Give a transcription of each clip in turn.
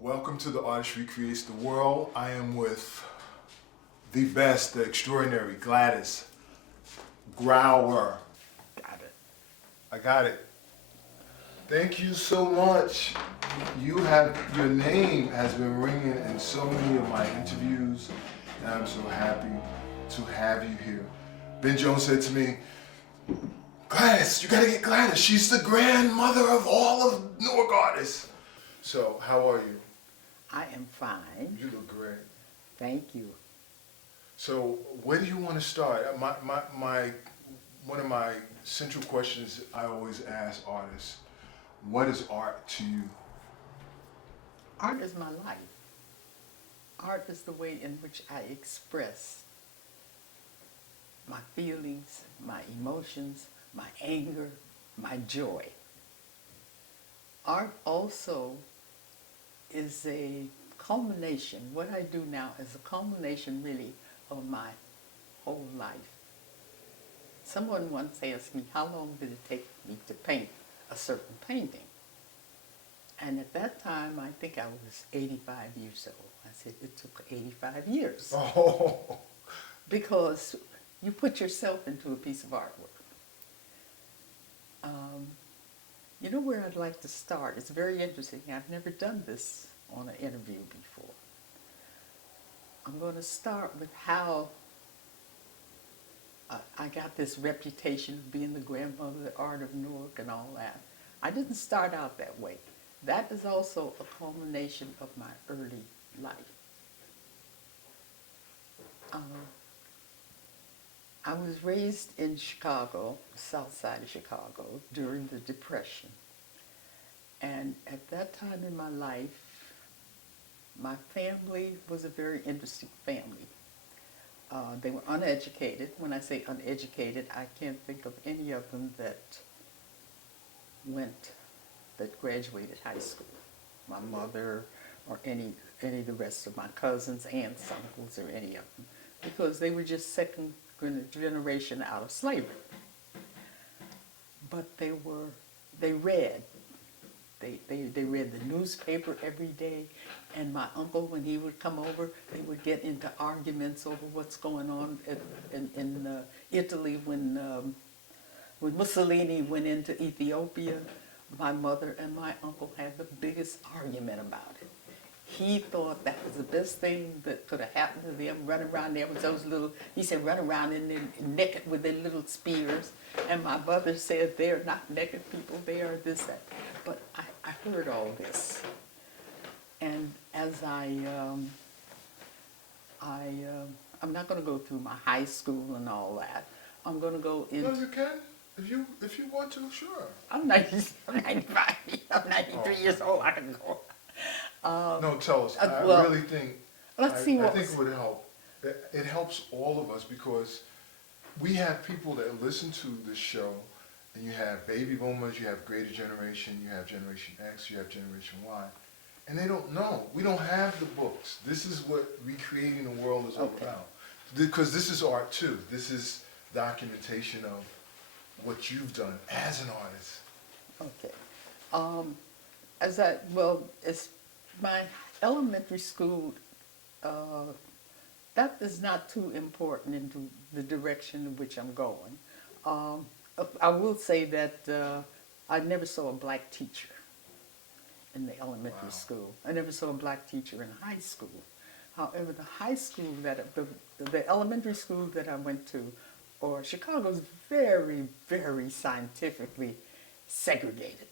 Welcome to The Artist Recreates the World. I am with the best, the extraordinary Gladys Grauer. Got it. I got it. Thank you so much. Your name has been ringing in so many of my interviews, and I'm so happy to have you here. Ben Jones said to me, Gladys, you gotta get Gladys. She's the grandmother of all of Newark artists. So, how are you? I am fine. You look great. Thank you. So, where do you want to start? One of my central questions I always ask artists, what is art to you? Art is my life. Art is the way in which I express my feelings, my emotions, my anger, my joy. Art also is a culmination. What I do now is a culmination, really, of my whole life. Someone once asked me, how long did it take me to paint a certain painting? And at that time, I think I was 85 years old. I said, it took 85 years. Oh, Because you put yourself into a piece of artwork. You know where I'd like to start? It's very interesting. I've never done this on an interview before. I'm going to start with how I got this reputation of being the grandmother of the art of Newark and all that. I didn't start out that way. That is also a culmination of my early life. I was raised in Chicago, the south side of Chicago, during the Depression. And at that time in my life, my family was a very interesting family. They were uneducated. When I say uneducated, I can't think of any of them that graduated high school. My mother or any of the rest of my cousins, aunts, uncles, or any of them, because they were just second generation out of slavery. But they read. They read the newspaper every day, and my uncle, when he would come over, they would get into arguments over what's going on in Italy when Mussolini went into Ethiopia. My mother and my uncle had the biggest argument about it. He thought that was the best thing that could have happened to them, running around there with those little, he said, run around in there naked with their little spears. And my mother said, they're not naked people, they are this, that. But I heard all this. And as I'm not going to go through my high school and all that. I'm going to go into... no, you can. If you want to, sure. I'm 95, I'm 93 years old, I can go. No, tell us. I well, really think, I think it would help. It helps all of us because we have people that listen to this show, and you have baby boomers, you have greater generation, you have Generation X, you have Generation Y, and they don't know. We don't have the books. This is what recreating the world is all about. Because this is art too. This is documentation of what you've done as an artist. Okay. It's my elementary school, that is not too important into the direction in which I'm going. I will say that I never saw a black teacher in the elementary school. I never saw a black teacher in high school. However, the high school the elementary school that I went to, or Chicago's very, very scientifically segregated.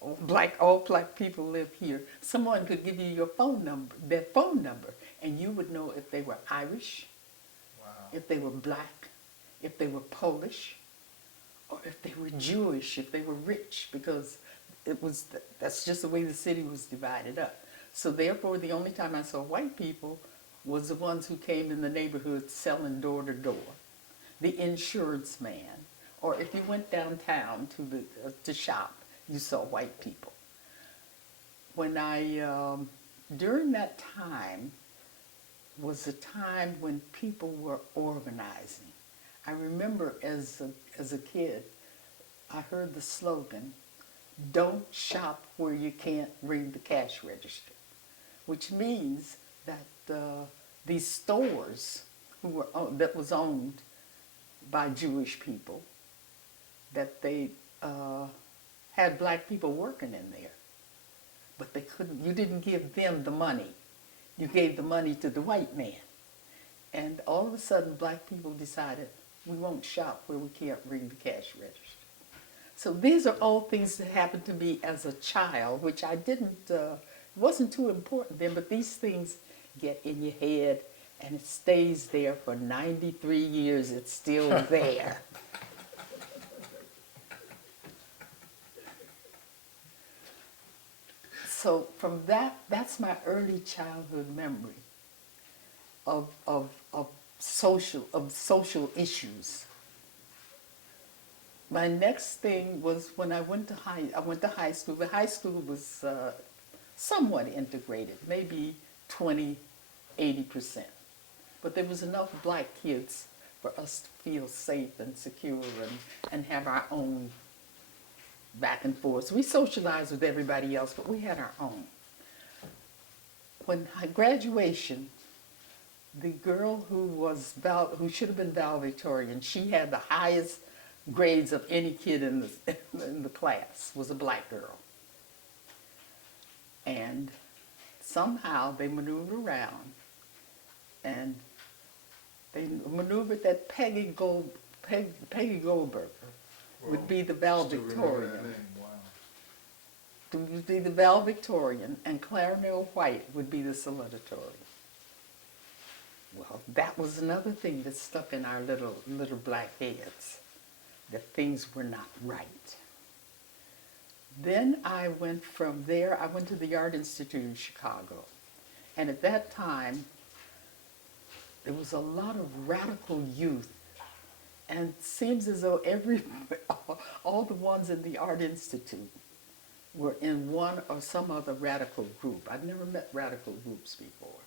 All black people live here. Someone could give you their phone number, and you would know if they were Irish, if they were black, if they were Polish, or if they were Jewish, if they were rich, because that's just the way the city was divided up. So therefore, the only time I saw white people was the ones who came in the neighborhood selling door to door, the insurance man, or if you went downtown to shop, you saw white people. During that time was a time when people were organizing. I remember as a kid, I heard the slogan, don't shop where you can't ring the cash register, which means that these stores that was owned by Jewish people, that they had black people working in there, but they couldn't. You didn't give them the money; you gave the money to the white man. And all of a sudden, black people decided we won't shop where we can't ring the cash register. So these are all things that happened to me as a child, which I didn't, wasn't too important then, but these things get in your head and it stays there for 93 years, it's still there. So from that's my early childhood memory of social issues. My next thing was when I went to high school. The high school was somewhat integrated, maybe 80%. But there was enough black kids for us to feel safe and secure and have our own back and forth. So we socialized with everybody else, but we had our own. When graduation, the girl who should have been valedictorian, she had the highest grades of any kid in the class, was a black girl. And somehow they maneuvered around and they maneuvered that Peggy Goldberger would be the valedictorian. Wow. Would be the valedictorian, and Clarnell White would be the salutatorian. Well, that was another thing that stuck in our little black heads, that things were not right. Then I went from there, I went to the Art Institute in Chicago. And at that time, there was a lot of radical youth. And it seems as though all the ones in the Art Institute were in one or some other radical group. I'd never met radical groups before.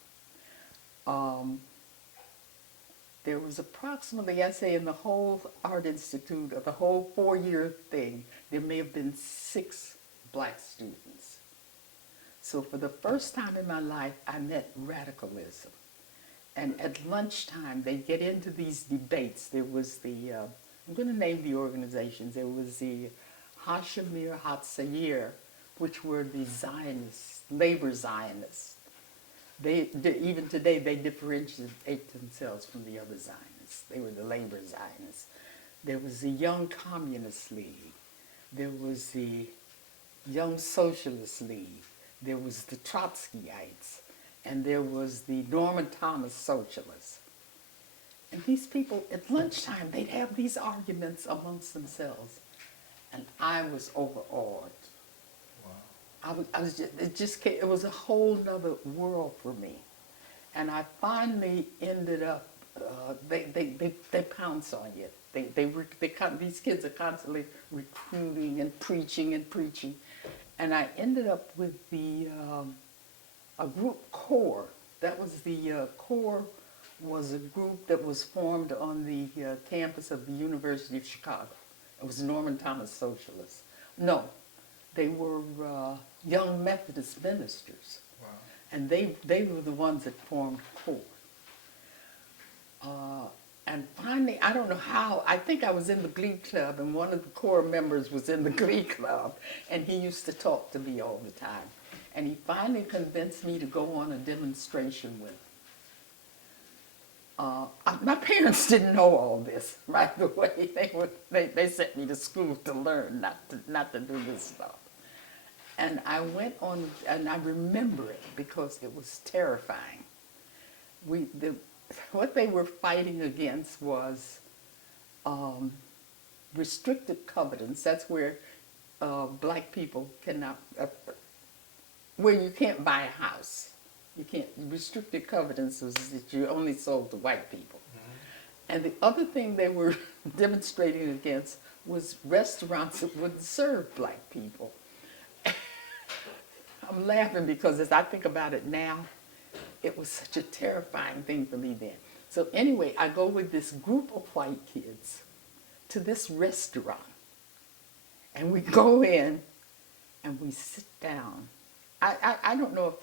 There was approximately, I'd say in the whole Art Institute, of the whole 4-year thing, there may have been 6 black students. So for the first time in my life, I met radicalism. And at lunchtime, they get into these debates. There was the, I'm going to name the organizations. There was the Hashemir Hatzair, which were the Zionists, labor Zionists. Even today, they differentiate themselves from the other Zionists. They were the labor Zionists. There was the Young Communist League. There was the Young Socialist League. There was the Trotskyites. And there was the Norman Thomas Socialists. And these people, at lunchtime, they'd have these arguments amongst themselves. And I was overawed. It was a whole nother world for me. And I finally ended up, they pounce on you. These kids are constantly recruiting and preaching. And I ended up with a group CORE. That was CORE was a group that was formed on the campus of the University of Chicago. It was Norman Thomas Socialists. No. They were young Methodist ministers. Wow. And they were the ones that formed CORE. And finally, I don't know how, I think I was in the Glee Club, and one of the CORE members was in the Glee Club, and he used to talk to me all the time. And he finally convinced me to go on a demonstration with him. My parents didn't know all this right away. They sent me to school to learn, not to do this stuff. And I went on, and I remember it because it was terrifying. What they were fighting against was restricted covenants. That's where black people cannot, where you can't buy a house. You can't, restricted covenants was that you only sold to white people. Mm-hmm. And the other thing they were demonstrating against was restaurants that wouldn't serve black people. I'm laughing because as I think about it now, it was such a terrifying thing for me then. So anyway, I go with this group of white kids to this restaurant. And we go in, and we sit down. I don't know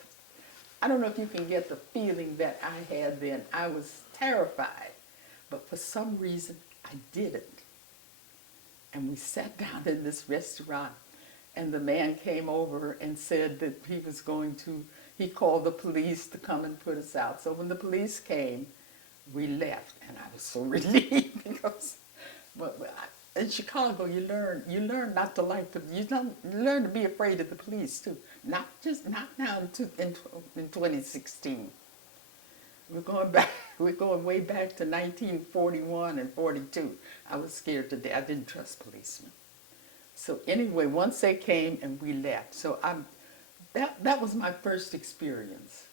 if you can get the feeling that I had then. I was terrified, but for some reason I didn't. And we sat down in this restaurant, and the man came over and said that he called the police to come and put us out. So when the police came, we left, and I was so relieved because, in Chicago, you learn not to like you learn to be afraid of the police too. Not now in 2016. We're going way back to 1941 and 42. I was scared to death. I didn't trust policemen. So anyway, once they came and we left. So that was my first experience.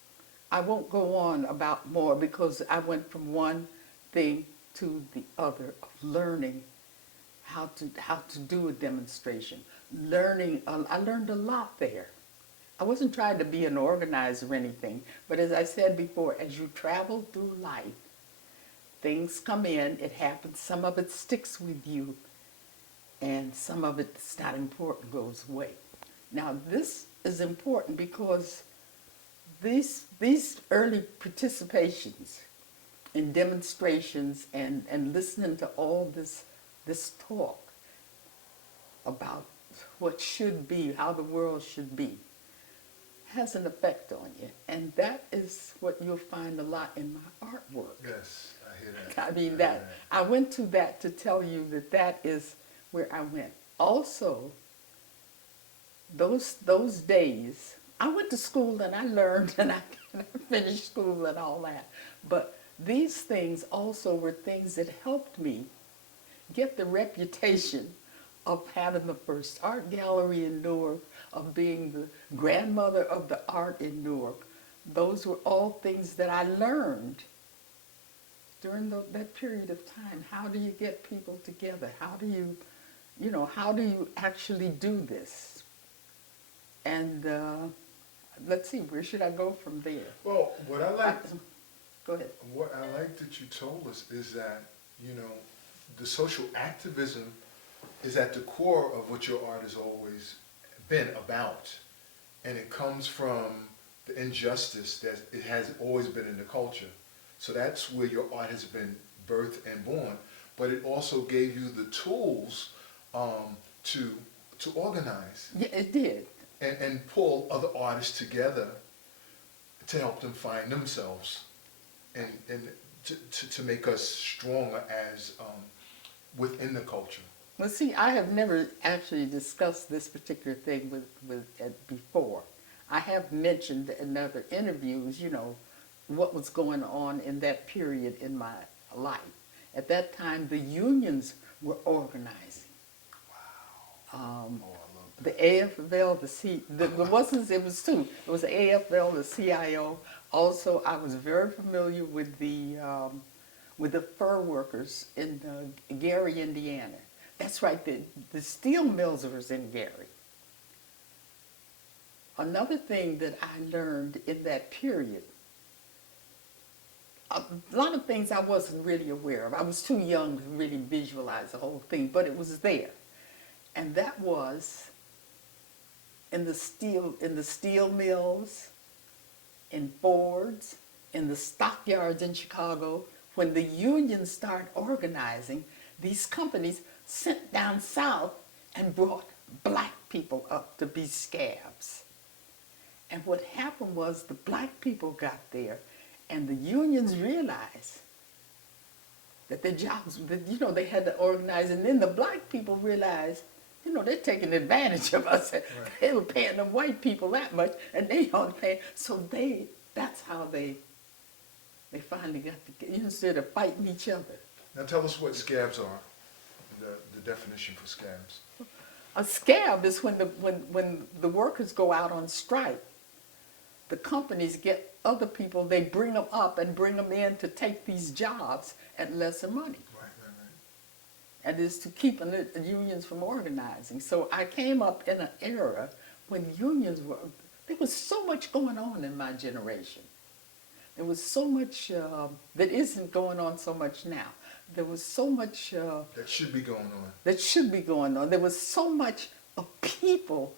I won't go on about more because I went from one thing to the other of learning how to do a demonstration. I learned a lot there. I wasn't trying to be an organizer or anything, but as I said before, as you travel through life, things come in, it happens, some of it sticks with you, and some of it that's not important goes away. Now this is important because these early participations in demonstrations and listening to all this talk about what should be, how the world should be, has an effect on you. And that is what you'll find a lot in my artwork. Yes, I hear that. I mean, I went to that to tell you that is where I went. Also, those days, I went to school and I learned and I finished school and all that. But these things also were things that helped me get the reputation of having the first art gallery in Newark, of being the grandmother of the art in Newark. Those were all things that I learned during that period of time. How do you get people together? How do you actually do this? And let's see, where should I go from there? Well, what I like, go ahead. What I like that you told us is that, the social activism is at the core of what your art has always been about. And it comes from the injustice that it has always been in the culture. So that's where your art has been birthed and born. But it also gave you the tools to organize. Yeah, it did. And pull other artists together to help them find themselves and to make us stronger as within the culture. Well, see, I have never actually discussed this particular thing with before. I have mentioned in other interviews, what was going on in that period in my life. At that time, the unions were organizing. Wow. The AFL, it was two. It was the AFL, the CIO. Also, I was very familiar with the fur workers in Gary, Indiana. That's right, the steel mills was in Gary. Another thing that I learned in that period, a lot of things I wasn't really aware of. I was too young to really visualize the whole thing, but it was there. And that was in the steel mills, in Fords, in the stockyards in Chicago. When the unions started organizing, these companies sent down south and brought black people up to be scabs. And what happened was the black people got there and the unions realized that their jobs, they had to organize, and then the black people realized, they're taking advantage of us. Right. They were paying the white people that much, and they aren't paying. So that's how they finally got to, instead of fighting each other. Now tell us what scabs are, the definition for scabs. A scab is when the workers go out on strike. The companies get other people, they bring them up and bring them in to take these jobs at lesser money. Right. And it's to keep the unions from organizing. So I came up in an era when unions there was so much going on in my generation. There was so much that isn't going on so much now. There was so much that should be going on. There was so much of people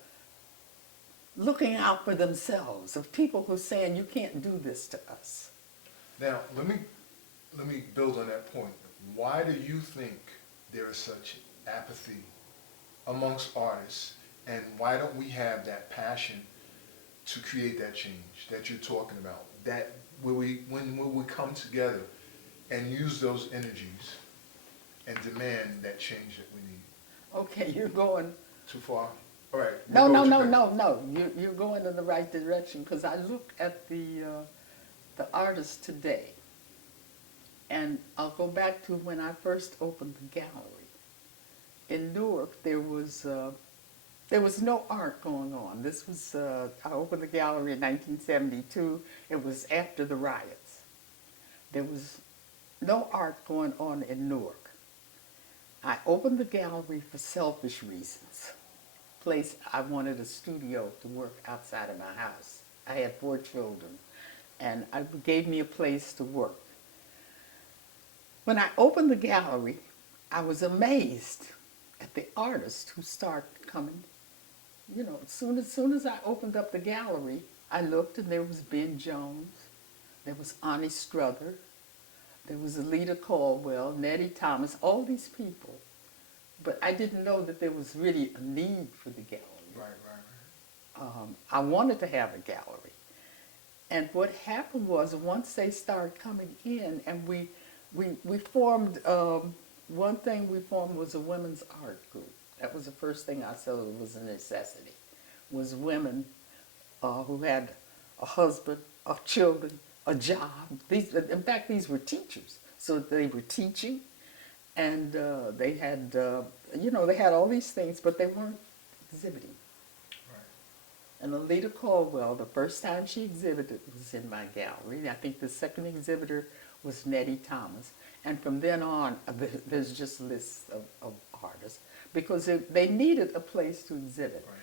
looking out for themselves, of people who are saying, you can't do this to us. Now, let me build on that point. Why do you think there is such apathy amongst artists, and why don't we have that passion to create that change that you're talking about? That when we come together and use those energies and demand that change that we need. Okay, you're going. Too far? All right. No, we'll no, go no, with no, no. You're going in the right direction, because I look at the artists today, and I'll go back to when I first opened the gallery. In Newark, there was no art going on. This was, I opened the gallery in 1972. It was after the riots. There was no art going on in Newark. I opened the gallery for selfish reasons. I wanted a studio to work outside of my house. I had 4 children, and it gave me a place to work. When I opened the gallery, I was amazed at the artists who started coming. You know, as soon as I opened up the gallery, I looked, and there was Ben Jones, there was Ani Struther, there was Alida Caldwell, Nettie Thomas, all these people. But I didn't know that there was really a need for the gallery. Right. I wanted to have a gallery. And what happened was, once they started coming in, and we formed, one thing we formed was a women's art group. That was the first thing I saw was a necessity, was women who had a husband, children, a job. In fact, these were teachers. So they were teaching, and they had, they had all these things, but they weren't exhibiting. Right. And Alida Caldwell, the first time she exhibited was in my gallery. I think the second exhibitor was Nettie Thomas. And from then on, there's just lists of artists, because they needed a place to exhibit. Right.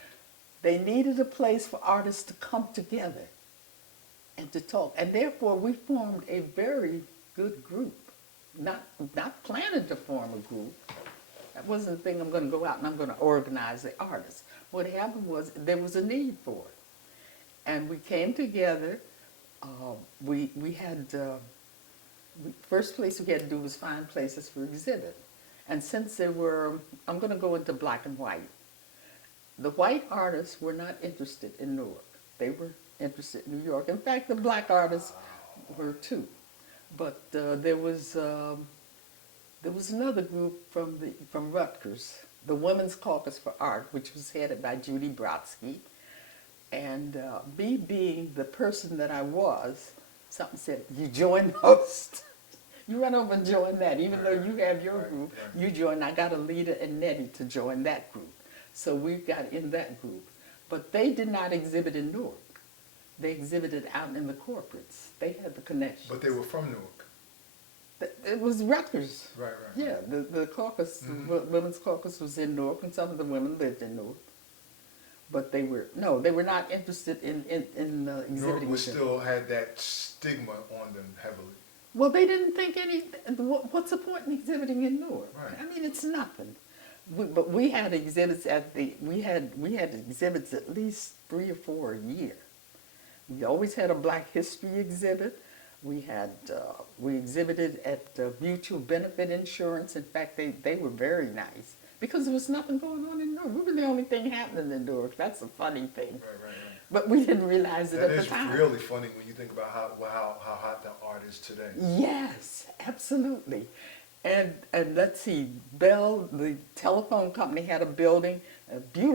They needed a place for artists to come together and to talk. And therefore, we formed a very good group. Not planning to form a group. That wasn't the thing, I'm going to go out and I'm going to organize the artists. What happened was, there was a need for it. And we came together. First place we had to do was find places for exhibit. And since there were, I'm going to go into black and white. The white artists were not interested in Newark. They were interested in New York. In fact, the black artists were too. But there was another group from Rutgers, the Women's Caucus for Art, which was headed by Judy Brodsky. And me being the person that I was, something said, you join those. You run over and join that. Even though you have your group, you join. I got Alida and Nettie to join that group. So we got in that group. But they did not exhibit in Newark. They exhibited out in the corporates. They had the connections. But they were from Newark. It was Rutgers. Right. Yeah, the caucus, the Women's Caucus was in Newark, and some of the women lived in Newark. But they were not interested in exhibiting. Newark still had that stigma on them heavily. Well, they didn't think what's the point in exhibiting in Newark? Right. I mean, it's nothing. But we had exhibits we had exhibits at least 3 or 4 a year. We always had a Black History exhibit. We exhibited at Mutual Benefit Insurance. In fact, they were very nice, because there was nothing going on in Newark. We were the only thing happening in Newark. That's a funny thing. Right. But we didn't realize it at the time. That is really funny when you think about how hot the art is today. Yes, absolutely. And let's see, Bell, the telephone company, had a building, a beautiful